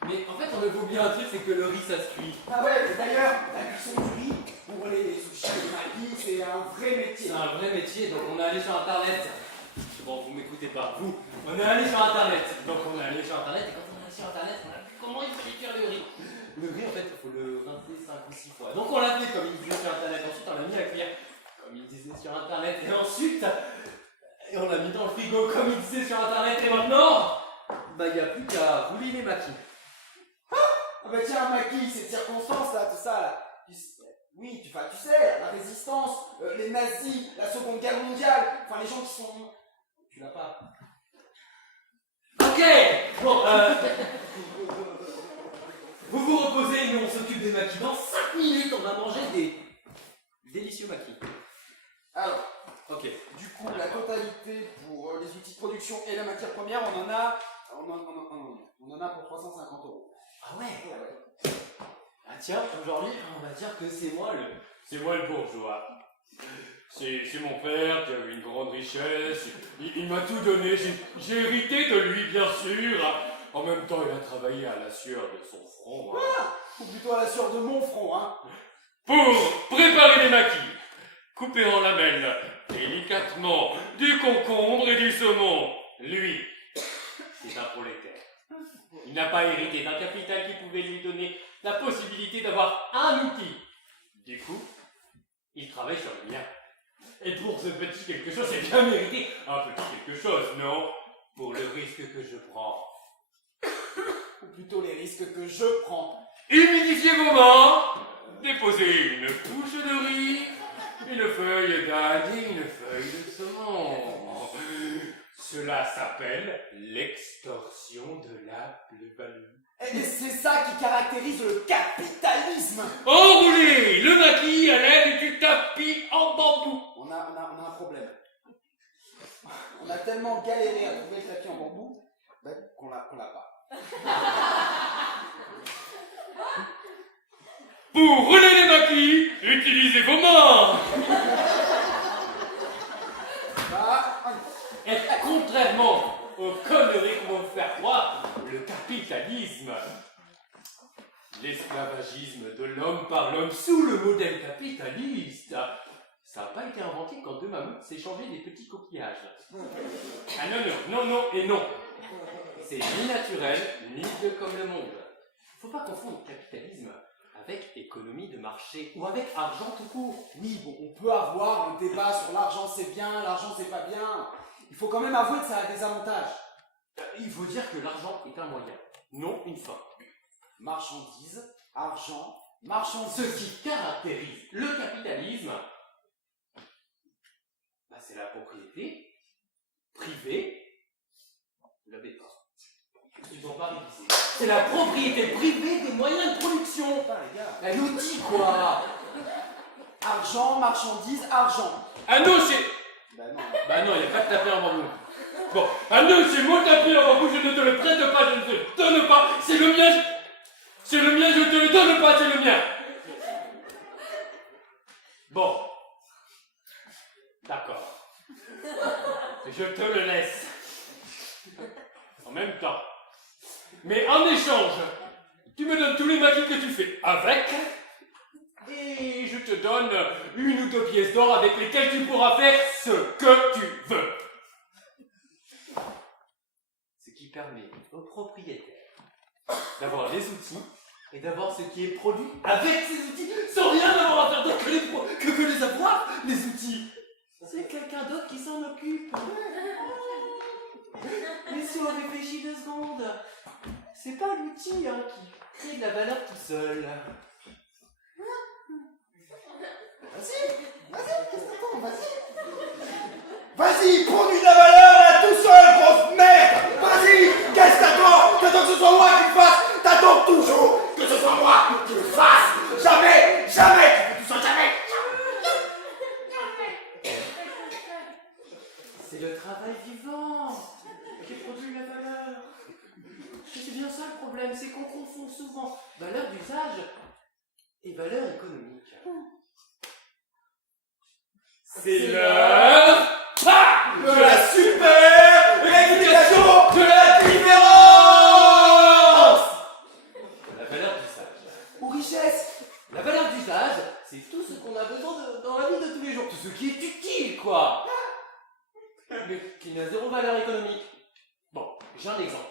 Mais en fait, on avait oublié un truc, c'est que le riz ça se cuit. Ah ouais, et d'ailleurs, la cuisson du riz pour les sushis et les maquis, c'est un vrai métier. C'est un vrai métier, donc on est allé sur internet. Bon, vous m'écoutez pas, vous. On est allé sur internet. Donc on est allé sur internet, et quand on est allé sur internet, on a vu comment il fallait cuire le riz. Le riz, en fait, il faut le rincer 5 ou 6 fois. Donc on l'a fait comme il disait sur internet, ensuite on l'a mis à cuire comme il disait sur internet, et ensuite, on l'a mis dans le frigo comme il disait sur internet, et maintenant, bah il n'y a plus qu'à rouler les maquis. Ah bah tiens, maquis, ces circonstances là, tout ça là. Oui, tu sais, la résistance, les nazis, la Seconde Guerre mondiale, enfin les gens qui sont... Tu l'as pas. Ok. Bon, vous vous reposez, nous on s'occupe des maquis. Dans 5 minutes, on va manger des délicieux maquis. Alors, Ok. du coup, la totalité pour les outils de production et la matière première, on en a pour 350 €. Ah ouais. Ah tiens, aujourd'hui, on va dire que c'est moi le bourgeois. C'est mon père qui a eu une grande richesse, il m'a tout donné, j'ai hérité de lui bien sûr. En même temps, il a travaillé à la sueur de son front. Ou plutôt à la sueur de mon front, hein. Pour préparer les maquis, couper en lamelles, délicatement, du concombre et du saumon. Lui, c'est un prolétaire. Il n'a pas hérité d'un capital qui pouvait lui donner la possibilité d'avoir un outil. Du coup, il travaille sur le mien. Et pour ce petit quelque chose, c'est bien mérité. Un petit quelque chose, non? Pour le risque que je prends. Ou plutôt les risques que je prends. Humidifiez vos mains, déposez une couche de riz, une feuille d'ail et une feuille de saumon. Cela s'appelle l'extorsion de la plus-value. Et c'est ça qui caractérise le capitalisme. Enroulez le maquis à l'aide du tapis en bambou. On a un problème. On a tellement galéré à trouver le tapis en bambou qu'on l'a pas. Pour rouler les maquis, utilisez vos mains. Et contrairement aux conneries qu'on va vous faire croire, le capitalisme l'esclavagisme de l'homme par l'homme sous le modèle capitaliste, ça n'a pas été inventé quand deux mammouths s'échangeaient des petits coquillages. Ah non, non, non, non et non. C'est ni naturel, ni de comme le monde. Faut pas confondre capitalisme avec économie de marché ou avec argent tout court. Oui, bon, on peut avoir le débat sur l'argent c'est bien, l'argent c'est pas bien. Il faut quand même avouer que ça a des avantages. Il faut dire que l'argent est un moyen, non une fin. Marchandises, argent, marchandises. Ce qui caractérise le capitalisme, bah, c'est la propriété privée. Vous l'avez pas. Ils n'ont pas révisé. C'est la propriété privée des moyens de production. Putain, les gars. Un outil, quoi. Argent, marchandises, argent. Ah non, c'est... Bah non. Bah non, il n'y a pas de tapis en bambou. Bon, ah non, c'est mon tapis en bambou, je ne te le prête pas, je ne te le donne pas. C'est le mien, c'est le mien, je ne te le donne pas, c'est le mien. Bon. D'accord. Je te le laisse. En même temps. Mais en échange, tu me donnes tous les maquis que tu fais avec, et je te donne 1 ou 2 pièces d'or avec lesquelles tu pourras faire ce que tu veux. Ce qui permet aux propriétaires d'avoir les outils et d'avoir ce qui est produit avec ces outils sans rien avoir à faire d'autre que les avoir, les outils. C'est quelqu'un d'autre qui s'en occupe. Mais si on réfléchit 2 secondes, c'est pas l'outil qui crée de la valeur tout seul. Vas-y, qu'est-ce que t'attends, vas-y. Vas-y, produis de la valeur là tout seul, grosse merde. Vas-y, qu'est-ce que t'attends? T'attends que ce soit moi qui le fasse? T'attends toujours que ce soit moi qui le fasse? Jamais, jamais, tu fais tout ça, jamais. C'est le travail vivant qui produit la valeur. Et c'est bien ça le problème, c'est qu'on confond souvent valeur d'usage et valeur économique. C'est l'heure de la super explication de la différence. La valeur d'usage. Ou richesse. La valeur d'usage, c'est tout ce qu'on a besoin dans la vie de tous les jours, tout ce qui est utile, quoi. Mais qui n'a zéro valeur économique. Bon, j'ai un exemple.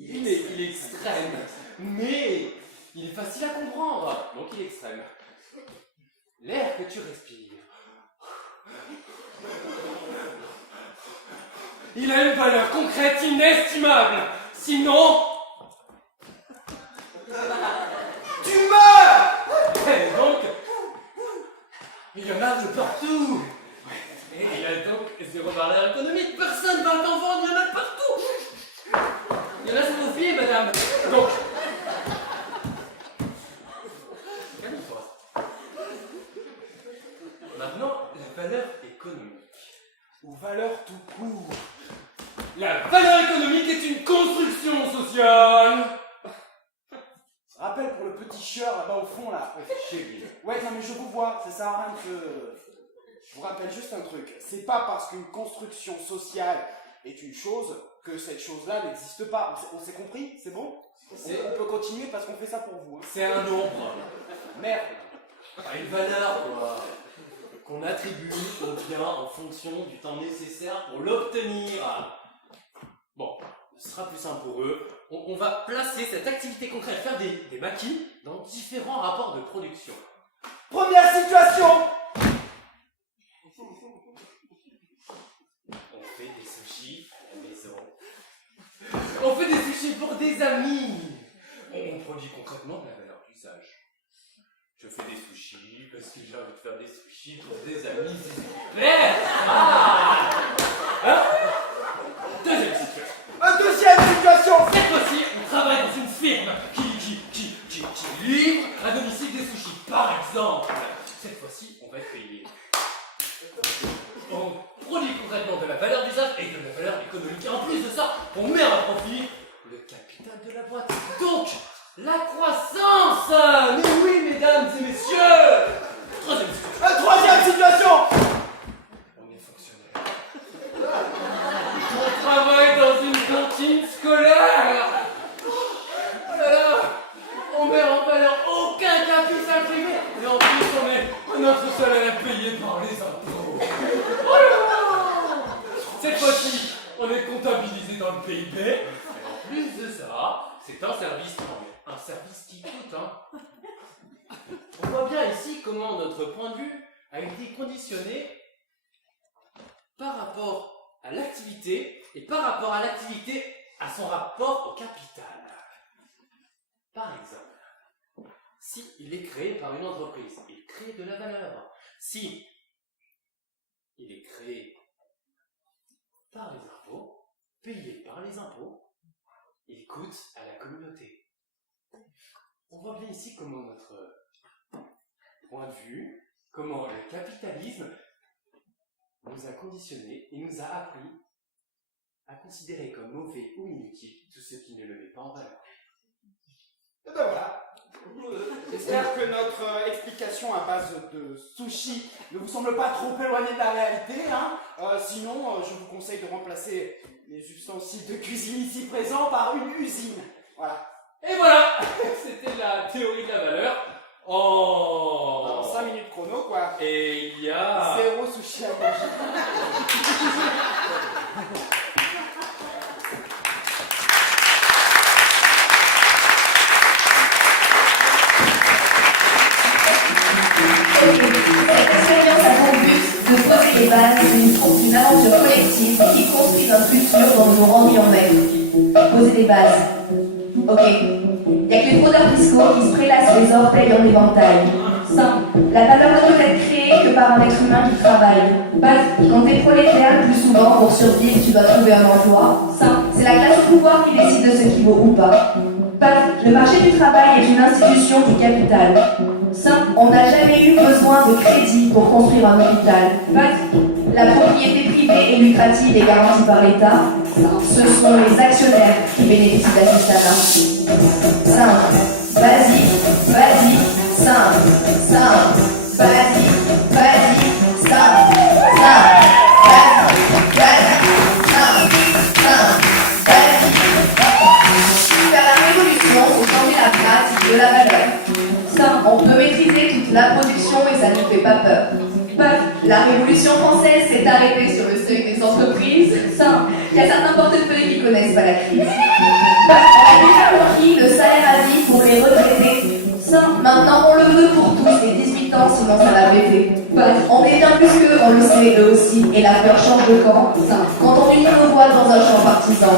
Il est extrême, mais il est facile à comprendre, donc il est extrême. L'air que tu respires, il a une valeur concrète inestimable. Sinon, Tu meurs. et donc, il y en a de partout. Et il y a donc zéro valeur économique. Personne va t'en vendre, il y en a de partout. Il y en a sur vos pieds, madame. Donc, calme-toi. Maintenant, la valeur économique. Ou valeur tout court. La valeur économique est une construction sociale. Rappel pour le petit chieur là-bas au fond là. Ouais, non mais je vous vois, ça sert à rien que... Je vous rappelle juste un truc. C'est pas parce qu'une construction sociale est une chose que cette chose-là n'existe pas. On s'est compris? C'est bon? On peut continuer parce qu'on fait ça pour vous. Hein. C'est un nombre. Merde. Pas une valeur, quoi. Qu'on attribue au bien en fonction du temps nécessaire pour l'obtenir. Bon, ce sera plus simple pour eux. On va placer cette activité concrète, faire des maquis dans différents rapports de production. Première situation. On fait des sushis à la maison. On fait des sushis pour des amis. On produit concrètement de la valeur d'usage. Je fais des sushis parce que j'ai envie de faire des sushis pour des amis. C'est super. Ah hein? Deuxième situation. Deuxième situation. Cette fois-ci, on travaille dans une firme qui livre à domicile des sushis. Par exemple, cette fois-ci, on va être payé. On produit concrètement de la valeur d'usage et de la valeur économique. Et en plus de ça, on met à profit le capital de la boîte. Donc, la croissance. Mais oui, mesdames et messieurs. Troisième situation. Troisième situation. On est fonctionnaire. On travaille dans une cantine scolaire. Oh là là. notre salaire payé par les impôts. Voilà. Cette fois-ci, on est comptabilisé dans le PIB. Et en plus de ça, c'est un service, un service qui coûte, hein. On voit bien ici comment notre point de vue a été conditionné par rapport à l'activité et par rapport à l'activité à son rapport au capital. Par exemple, si il est créé par une entreprise, il crée de la valeur. Si il est créé par les impôts, payé par les impôts, il coûte à la communauté. On voit bien ici comment notre point de vue, comment le capitalisme nous a conditionnés et nous a appris à considérer comme mauvais ou inutile tout ce qui ne le met pas en valeur. Et ben voilà. J'espère que notre explication à base de sushi ne vous semble pas trop éloignée de la réalité, hein. Sinon, je vous conseille de remplacer les ustensiles de cuisine ici présents par une usine. Voilà. Et voilà, c'était la théorie de la valeur en 5 minutes chrono, quoi. Et il y a 0 sushi à manger. Cette expérience a pour but de poser les bases d'une aventure collective qui construit un futur dont nous nous rendons Poser des bases. Ok. Il n'y a que les fraudeurs fiscaux qui se prélassent les orteils en éventail. Simple. La valeur ne peut être créée que par un être humain qui travaille. Quand t'es prolétaire, le plus souvent, pour survivre, tu dois trouver un emploi. Simple. C'est la classe au pouvoir qui décide de ce qui vaut ou pas. Le marché du travail est une institution du capital. Simple. On n'a jamais eu besoin de crédit pour construire un hôpital. La propriété privée et lucrative est garantie par l'État. Ce sont les actionnaires qui bénéficient d'assistanat. Simple, basique, simple, simple, basique, simple, simple, basique, simple, simple, basique. Faire la révolution pour changer la pratique de la valeur. Simple, on peut maîtriser toute la production et ça ne fait pas peur. La Révolution française s'est arrêtée sur le seuil des entreprises. Simple, il y a certains portefeuilles qui connaissent pas la crise. On a déjà compris le salaire à vie pour les retraités. Simple, maintenant on le veut pour tous les 18 ans, sinon ça va péter. On est bien plus qu'eux, on le sait eux aussi, et la peur change de camp. Simple, quand on unit nos voix dans un champ partisan.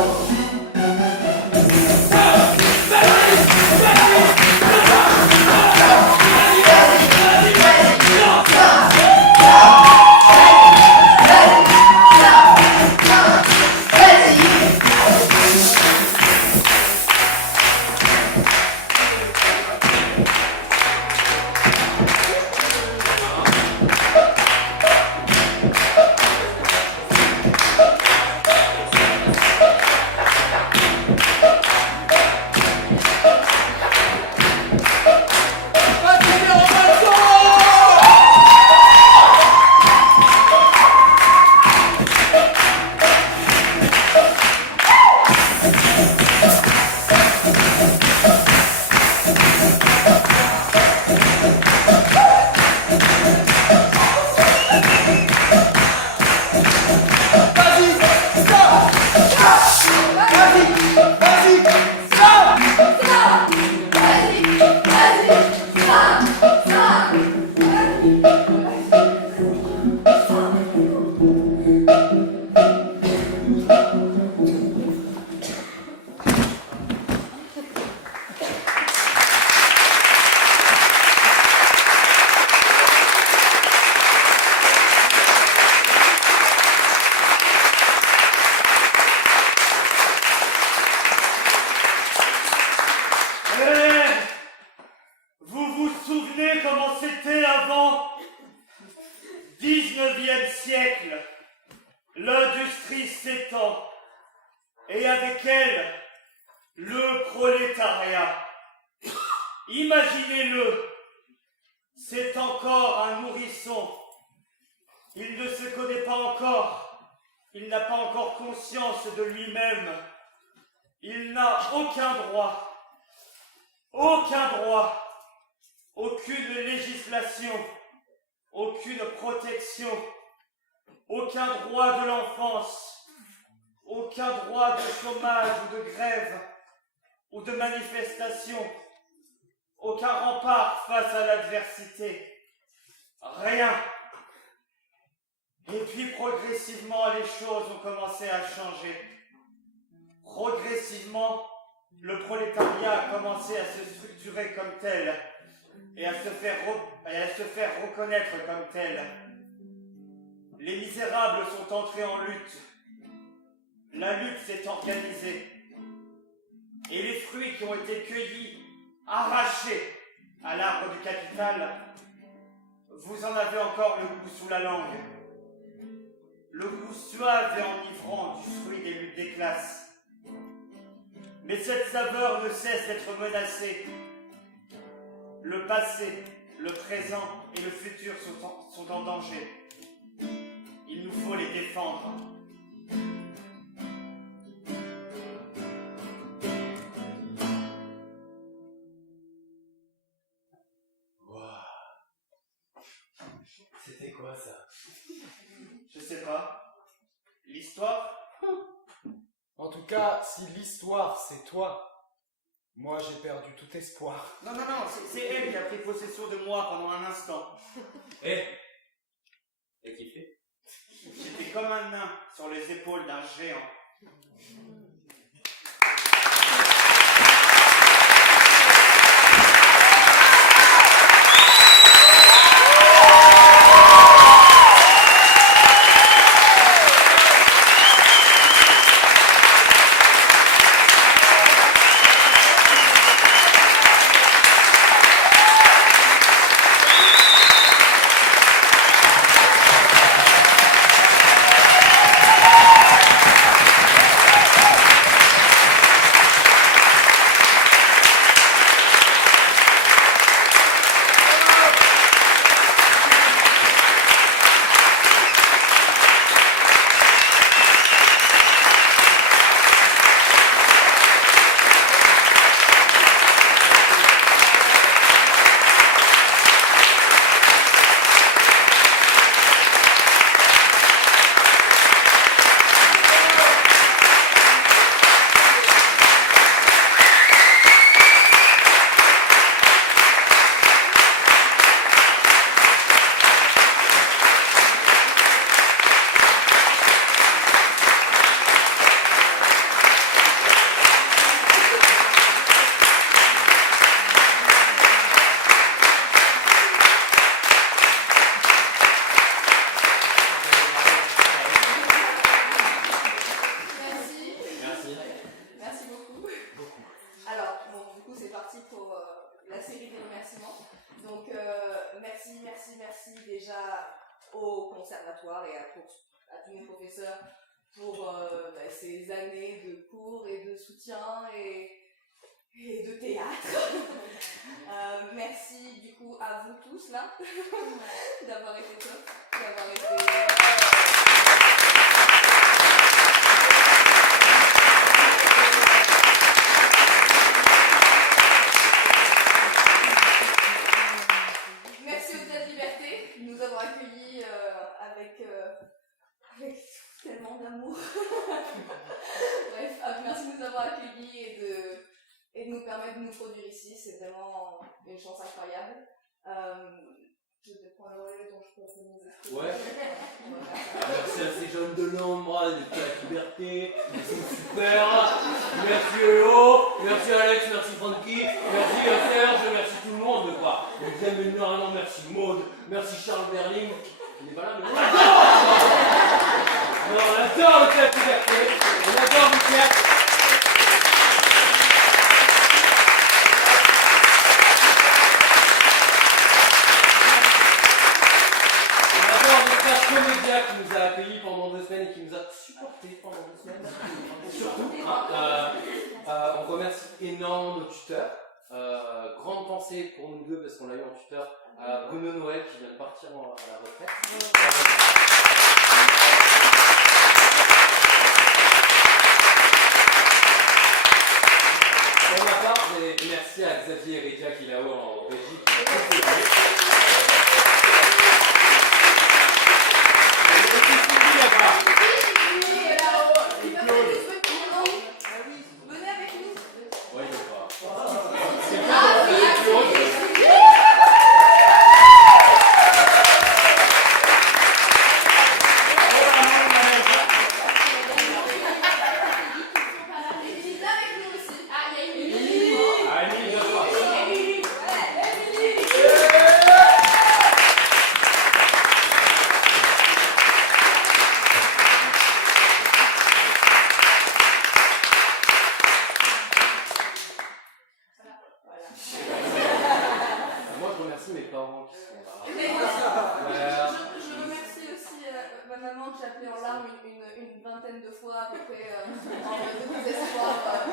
Aucune législation, aucune protection, aucun droit de l'enfance, aucun droit de chômage ou de grève ou de manifestation, aucun rempart face à l'adversité. Rien. Et puis progressivement, les choses ont commencé à changer. Progressivement, le prolétariat a commencé à se structurer comme tel et à se faire reconnaître comme tel. Les misérables sont entrés en lutte. La lutte s'est organisée. Et les fruits qui ont été cueillis, arrachés à l'arbre du capital, vous en avez encore le goût sous la langue. Le goût suave et enivrant du fruit des luttes des classes. Mais cette saveur ne cesse d'être menacée. Le passé, le présent et le futur sont en danger. Il nous faut les défendre. C'était quoi ça? Je sais pas. L'histoire? En tout cas, si l'histoire c'est toi, moi j'ai perdu tout espoir. Non, c'est elle qui a pris possession de moi pendant un instant. Et qui fait? J'étais comme un nain sur les épaules d'un géant. Et à tous mes professeurs pour ces années de cours et de soutien et de théâtre. Merci du coup à vous tous là d'avoir été top, d'avoir été... Merci au Théâtre Liberté de nous avoir accueillis avec tellement d'amour. Bref, merci de nous avoir accueillis et de nous permettre de nous produire ici. C'est vraiment une chance incroyable. Je vais prendre le relais dont je peux vous Ouais. Merci à ces jeunes de l'ombre, des Théâtre Liberté, ils sont super. Merci Léo, merci Alex, merci Francky, merci Serge, merci tout le monde, quoi. Merci Maud, merci Charles Berling. Il n'est pas là, mais on adore le Théâtre Liberté, on adore le théâtre. Comédia qui nous a accueillis pendant 2 semaines et qui nous a supportés pendant 2 semaines. Surtout, on remercie énormément nos tuteurs. Grande pensée pour nous deux parce qu'on l'a eu en tuteur à Bruno Noël qui vient de partir à la retraite. Pour ma part, merci à Xavier Heredia qui est là-haut en Belgique. 2 fois à peu près en désespoir